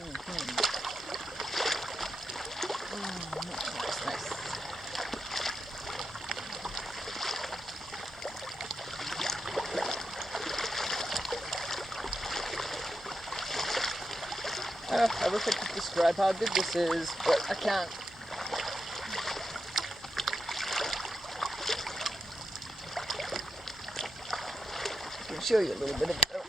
Nice. I wish I could describe how good this is, but I can't. I can show you a little bit of it though.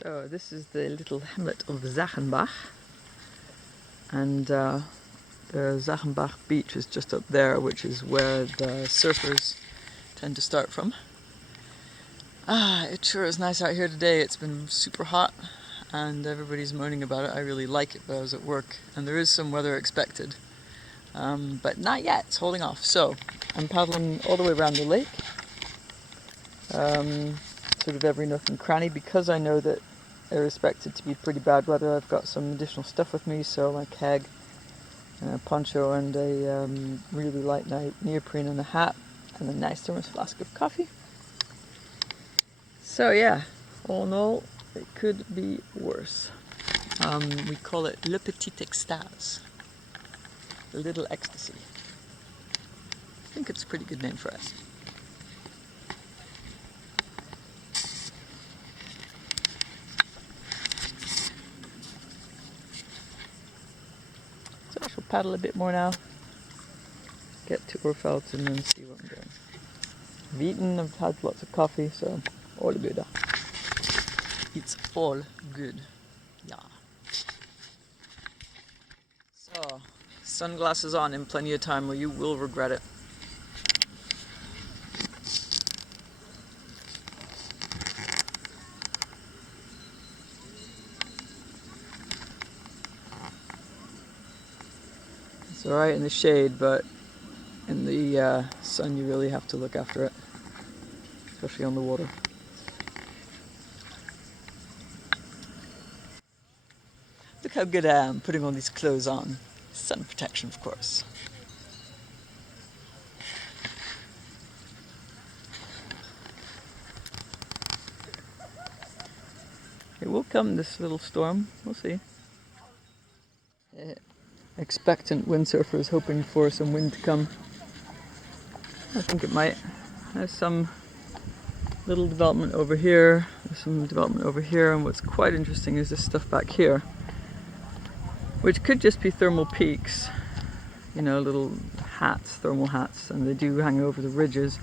So this is the little hamlet of Zachenbach, and the Zachenbach beach is just up there, which is where the surfers tend to start from. It sure is nice out here today. It's been super hot and everybody's moaning about it. I really like it, but I was at work and there is some weather expected, but not yet. It's holding off. So I'm paddling all the way around the lake, sort of every nook and cranny, because I know that they're expected to be pretty bad weather. I've got some additional stuff with me, so my keg, a poncho and a really light neoprene and a hat, and a nice thermos flask of coffee. So yeah, all in all, it could be worse. We call it le petit extase, the little ecstasy. I think it's a pretty good name for us. So I shall paddle a bit more now, get to Orfeld and then see what I'm doing. I've eaten, I've had lots of coffee, so all good. It's all good. Yeah. So, sunglasses on in plenty of time or you will regret it. It's alright in the shade, but in the sun you really have to look after it, especially on the water. Look how good I am putting all these clothes on. Sun protection, of course. It will come, this little storm. We'll see. Expectant windsurfers hoping for some wind to come. I think it might. There's some little development over here. There's some development over here, and what's quite interesting is this stuff back here, which could just be thermal peaks, you know, little hats, thermal hats, and they do hang over the ridges,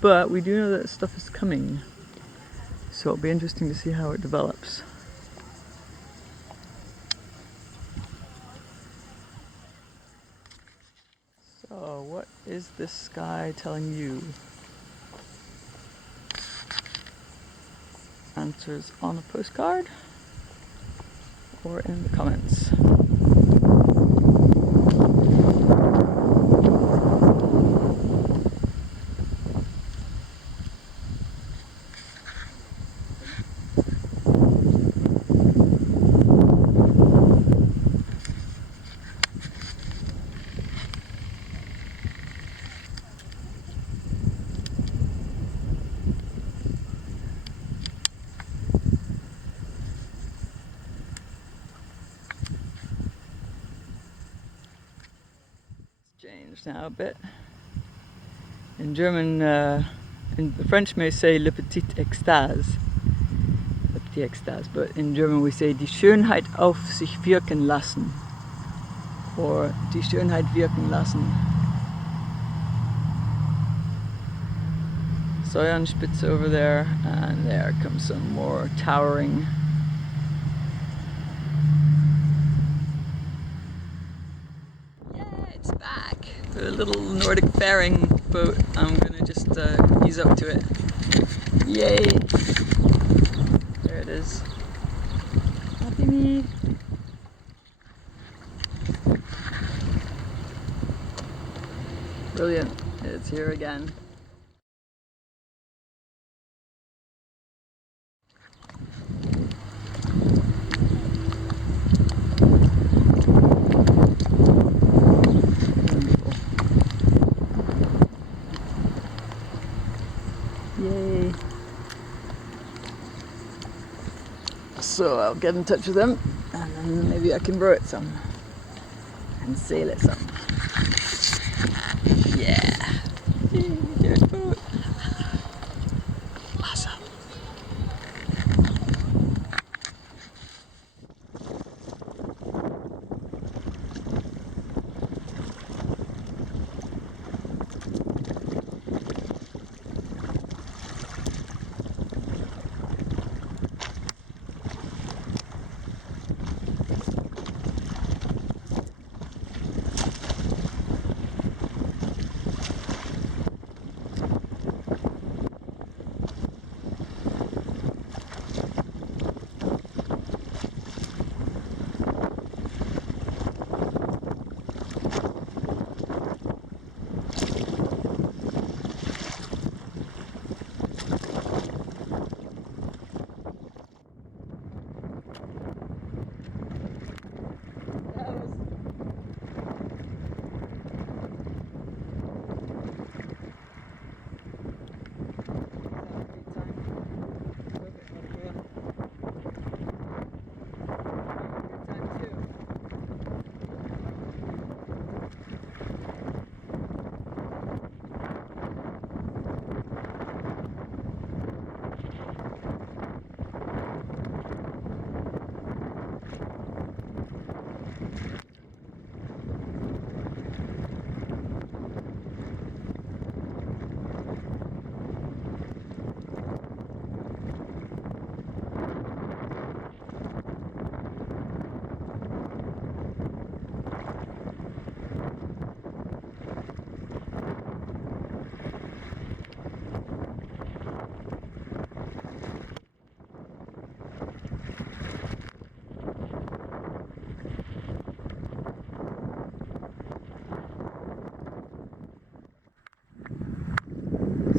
but we do know that stuff is coming, so it'll be interesting to see how it develops. So what is this sky telling you? Answers on a postcard or in the comments. Changed now a bit. In German, in the French may say le petit extase, but in German we say die Schönheit auf sich wirken lassen, or die Schönheit wirken lassen. Säuernspitze over there, and there comes some more towering. It's back! The little Nordic faering boat. I'm gonna just ease up to it. Yay! There it is. Happy me! Brilliant. It's here again. so I'll get in touch with them and then maybe I can row it some and sail it some. Yeah! There's a boat! Awesome!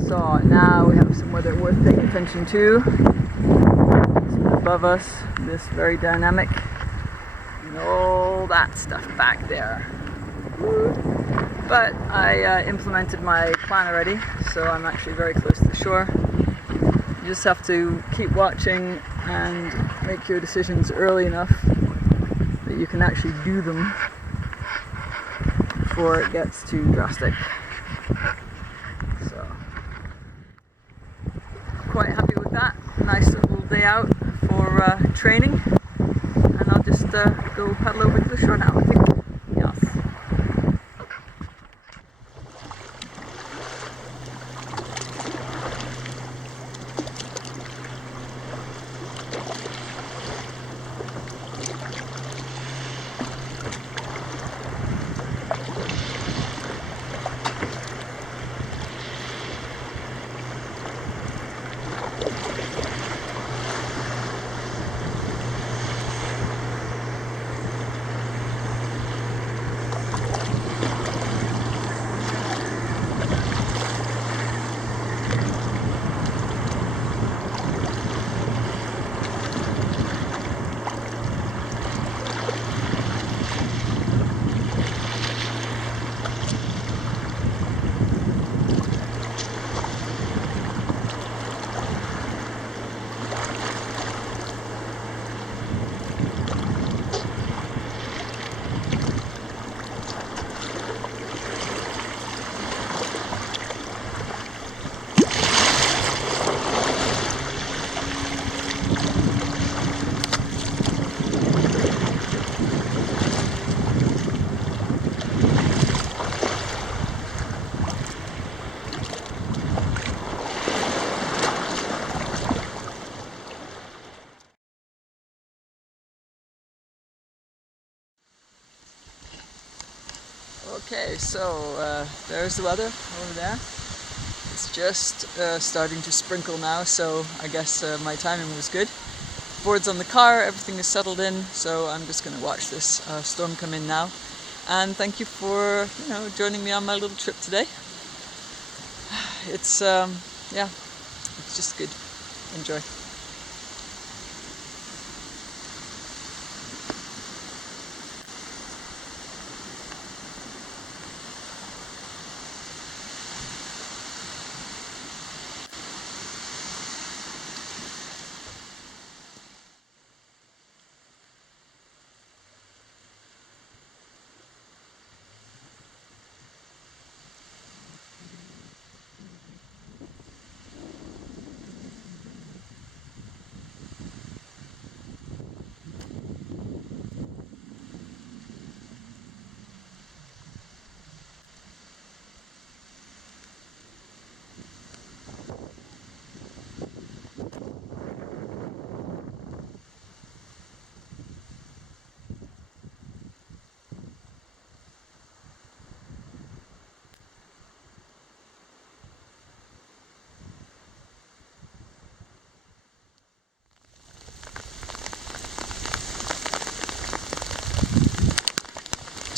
So now we have some weather worth paying attention to. Above us, this very dynamic, and all that stuff back there. But I implemented my plan already, so I'm actually very close to the shore. You just have to keep watching and make your decisions early enough that you can actually do them before it gets too drastic. So, quite happy with that. Nice little day out for training, and I'll just go paddle over to the shore now, I think. Yes. Okay, so there's the weather over there. It's just starting to sprinkle now, so I guess my timing was good. Board's on the car, everything is settled in, so I'm just going to watch this storm come in now. And thank you for joining me on my little trip today. It's yeah, it's just good. Enjoy.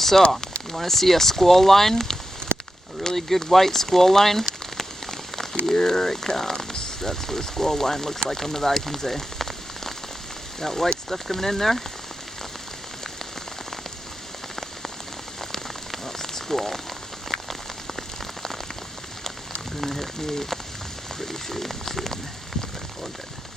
So, you want to see a squall line? A really good white squall line? Here it comes. That's what a squall line looks like on the Walchensee. That white stuff coming in there? That's the squall. Gonna hit me pretty soon. All good.